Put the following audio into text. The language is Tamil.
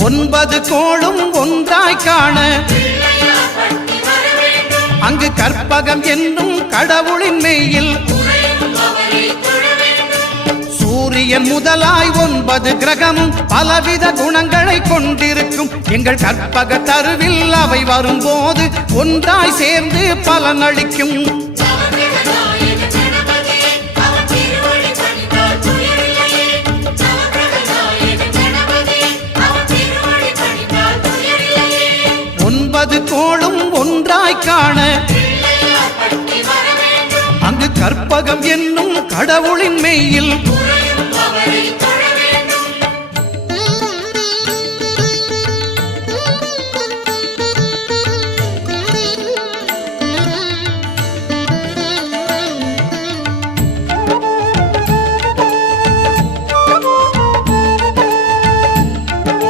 9 கோளும் ஒன்றாய் காண அங்கு கற்பகம் என்னும் கடவுளின் மெய்யில் சூரியன் முதலாய் 9 கிரகமும் பலவித குணங்களை கொண்டிருக்கும் எங்கள் கற்பக தருவில் அவை வரும்போது ஒன்றாய் சேர்ந்து பலனளிக்கும். கோளும் ஒன்றாய் காண அங்கு கற்பகம் என்னும் கடவுளின் மெய்யில்